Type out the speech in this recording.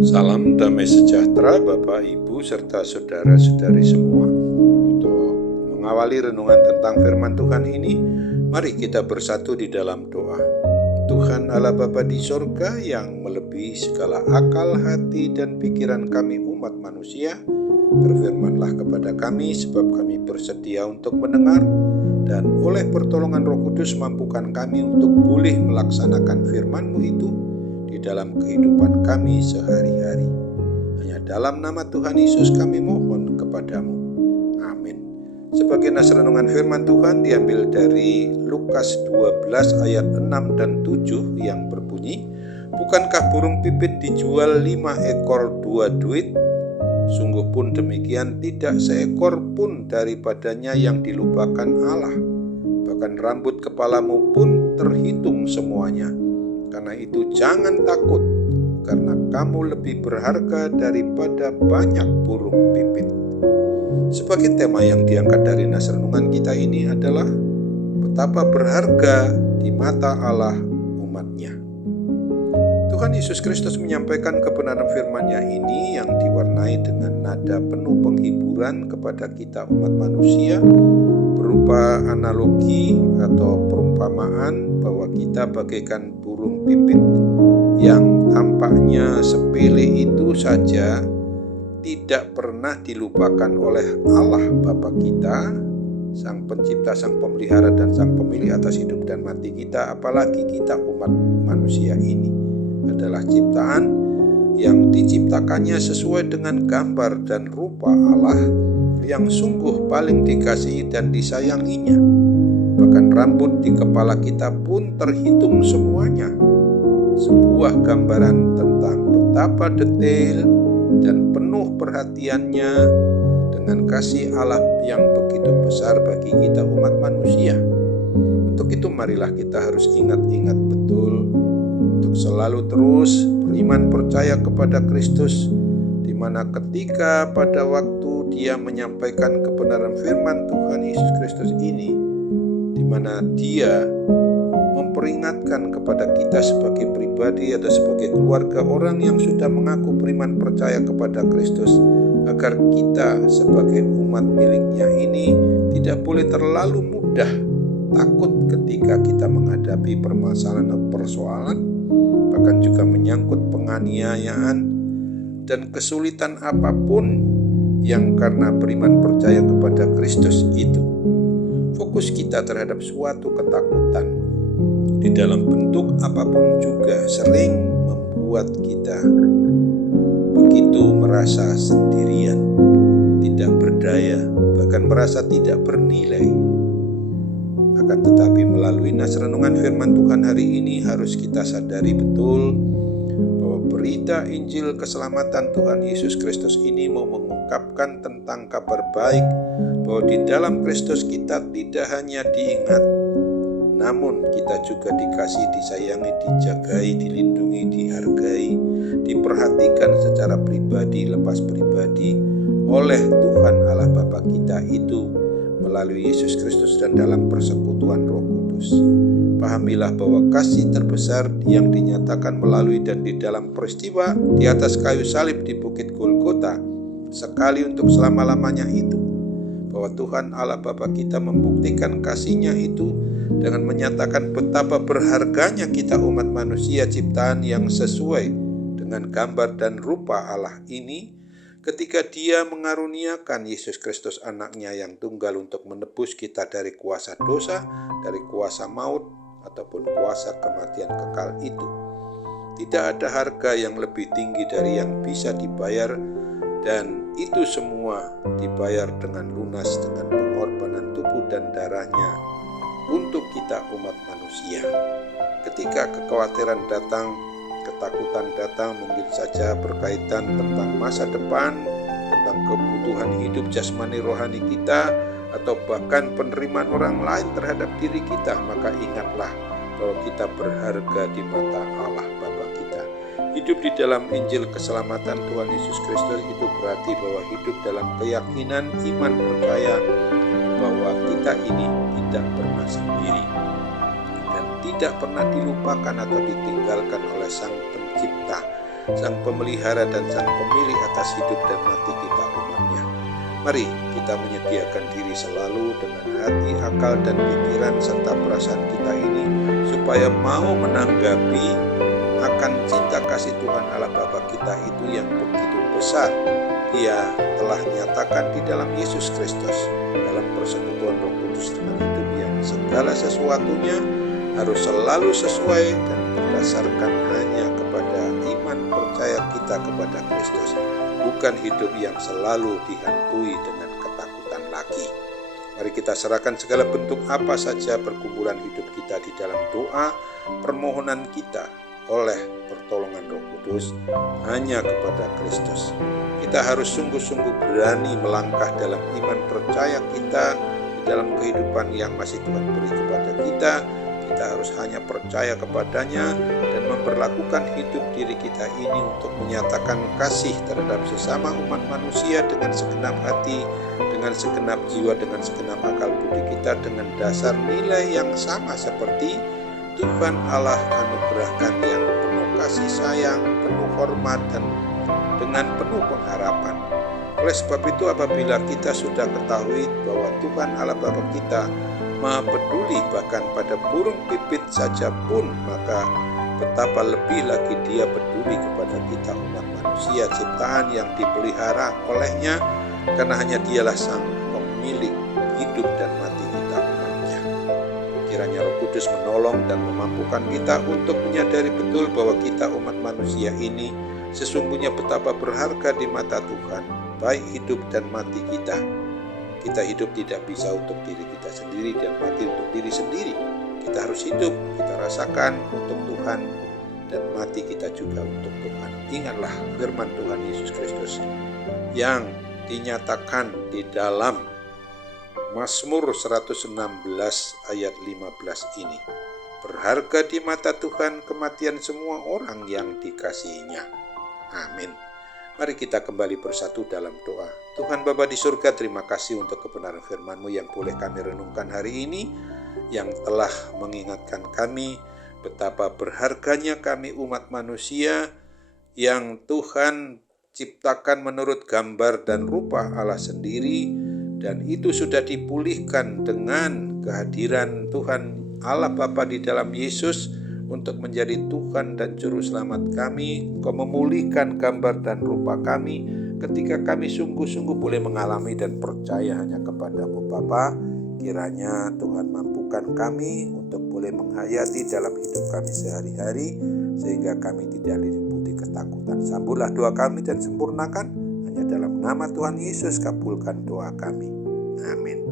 Salam damai sejahtera Bapak, Ibu, serta saudara-saudari semua. Untuk mengawali renungan tentang firman Tuhan ini, mari kita bersatu di dalam doa. Tuhan Allah Bapa di sorga yang melebihi segala akal, hati, dan pikiran kami umat manusia, berfirmanlah kepada kami sebab kami bersedia untuk mendengar, dan oleh pertolongan Roh Kudus mampukan kami untuk boleh melaksanakan firman-Mu itu di dalam kehidupan kami sehari-hari. Hanya dalam nama Tuhan Yesus kami mohon kepadamu. Amin. Sebagai nas renungan firman Tuhan diambil dari Lukas 12 ayat 6 dan 7 yang berbunyi, "Bukankah burung pipit dijual 5 ekor 2 duit? Sungguh pun demikian tidak seekor pun daripadanya yang dilupakan Allah. Bahkan rambut kepalamu pun terhitung semuanya. Karena itu jangan takut, karena kamu lebih berharga daripada banyak burung pipit." Sebagai tema yang diangkat dari nas renungan kita ini adalah betapa berharga di mata Allah umatnya. Tuhan Yesus Kristus menyampaikan kebenaran firman-Nya ini yang diwarnai dengan nada penuh penghiburan kepada kita umat manusia, berupa analogi atau perumpamaan bahwa kita bagaikan burung pipit yang tampaknya sepele itu saja tidak pernah dilupakan oleh Allah Bapa kita, Sang Pencipta, Sang Pemelihara, dan Sang Pemilik atas hidup dan mati kita. Apalagi kita umat manusia ini adalah ciptaan yang diciptakannya sesuai dengan gambar dan rupa Allah yang sungguh paling dikasihi dan disayanginya. Bahkan rambut di kepala kita pun terhitung semuanya. Sebuah gambaran tentang betapa detail dan penuh perhatiannya dengan kasih Allah yang begitu besar bagi kita umat manusia. Untuk itu marilah kita harus ingat-ingat betul untuk selalu terus beriman percaya kepada Kristus, di mana ketika pada waktu Dia menyampaikan kebenaran firman Tuhan Yesus Kristus ini, di mana Dia memperingatkan kepada kita sebagai pribadi atau sebagai keluarga orang yang sudah mengaku beriman percaya kepada Kristus, agar kita sebagai umat miliknya ini tidak boleh terlalu mudah takut ketika kita menghadapi permasalahan atau persoalan, bahkan juga menyangkut penganiayaan dan kesulitan apapun yang karena beriman percaya kepada Kristus itu. Fokus kita terhadap suatu ketakutan di dalam bentuk apapun juga sering membuat kita begitu merasa sendirian, tidak berdaya, bahkan merasa tidak bernilai. Akan tetapi melalui nas renungan firman Tuhan hari ini harus kita sadari betul bahwa berita Injil keselamatan Tuhan Yesus Kristus ini mau mengungkapkan tentang kabar baik bahwa di dalam Kristus kita tidak hanya diingat, namun kita juga dikasih, disayangi, dijagai, dilindungi, dihargai, diperhatikan secara pribadi lepas pribadi oleh Tuhan Allah Bapa kita itu melalui Yesus Kristus dan dalam persekutuan Roh Kudus. Pahamilah bahwa kasih terbesar yang dinyatakan melalui dan di dalam peristiwa di atas kayu salib di Bukit Golgota sekali untuk selama-lamanya itu, bahwa Tuhan Allah Bapa kita membuktikan kasih-Nya itu dengan menyatakan betapa berharganya kita umat manusia ciptaan yang sesuai dengan gambar dan rupa Allah ini, ketika Dia mengaruniakan Yesus Kristus anaknya yang tunggal untuk menebus kita dari kuasa dosa, dari kuasa maut, ataupun kuasa kematian kekal itu. Tidak ada harga yang lebih tinggi dari yang bisa dibayar, dan itu semua dibayar dengan lunas dengan pengorbanan tubuh dan darahnya untuk kita umat manusia. Ketika kekhawatiran datang, ketakutan datang, mungkin saja berkaitan tentang masa depan, tentang kebutuhan hidup jasmani rohani kita, atau bahkan penerimaan orang lain terhadap diri kita, maka ingatlah bahwa kita berharga di mata Allah Bapa kita. Hidup di dalam Injil keselamatan Tuhan Yesus Kristus itu berarti bahwa hidup dalam keyakinan, iman, percaya bahwa kita ini tidak pernah sendiri dan tidak pernah dilupakan atau ditinggalkan oleh Sang Pencipta Sang Pemelihara dan Sang Pemilik atas hidup dan mati kita umatnya. Mari kita menyediakan diri selalu dengan hati, akal, dan pikiran serta perasaan kita ini supaya mau menanggapi akan cinta kasih Tuhan Allah Bapa kita itu yang begitu besar. Dia telah nyatakan di dalam Yesus Kristus, dalam persekutuan Roh Kudus dengan hidup yang segala sesuatunya harus selalu sesuai dan berdasarkan hanya kepada iman percaya kita kepada Kristus, bukan hidup yang selalu dihantui dengan ketakutan lagi. Mari kita serahkan segala bentuk apa saja pergumulan hidup kita di dalam doa permohonan kita oleh pertolongan Roh Kudus hanya kepada Kristus. Kita harus sungguh-sungguh berani melangkah dalam iman percaya kita di dalam kehidupan yang masih Tuhan beri kepada kita. Kita harus hanya percaya kepadanya dan memperlakukan hidup diri kita ini untuk menyatakan kasih terhadap sesama umat manusia dengan segenap hati, dengan segenap jiwa, dengan segenap akal budi kita, dengan dasar nilai yang sama seperti Tuhan Allah anugerahkan, yang penuh kasih sayang, penuh hormat, dan dengan penuh pengharapan. Oleh sebab itu, apabila kita sudah ketahui bahwa Tuhan Allah Bapa kita Maha peduli bahkan pada burung pipit saja pun, maka betapa lebih lagi Dia peduli kepada kita umat manusia, ciptaan yang dipelihara olehnya, karena hanya Dialah Sang Pemilik hidup dan mati kita umatnya. Kiranya Roh Kudus menolong dan memampukan kita untuk menyadari betul bahwa kita umat manusia ini sesungguhnya betapa berharga di mata Tuhan, baik hidup dan mati kita. Kita hidup tidak bisa untuk diri kita sendiri dan mati untuk diri sendiri. Kita harus hidup, kita rasakan untuk Tuhan, dan mati kita juga untuk Tuhan. Ingatlah firman Tuhan Yesus Kristus yang dinyatakan di dalam Mazmur 116 ayat 15 ini. Berharga di mata Tuhan kematian semua orang yang dikasihinya. Amin. Mari kita kembali bersatu dalam doa. Tuhan Bapa di surga, terima kasih untuk kebenaran firman-Mu yang boleh kami renungkan hari ini, yang telah mengingatkan kami betapa berharganya kami umat manusia yang Tuhan ciptakan menurut gambar dan rupa Allah sendiri, dan itu sudah dipulihkan dengan kehadiran Tuhan Allah Bapa di dalam Yesus untuk menjadi Tuhan dan Juru Selamat kami. Engkau memulihkan gambar dan rupa kami ketika kami sungguh-sungguh boleh mengalami dan percaya hanya kepada-Mu Bapa. Kiranya Tuhan mampukan kami untuk boleh menghayati dalam hidup kami sehari-hari, sehingga kami tidak diliputi ketakutan. Sambutlah doa kami dan sempurnakan. Hanya dalam nama Tuhan Yesus kabulkan doa kami. Amin.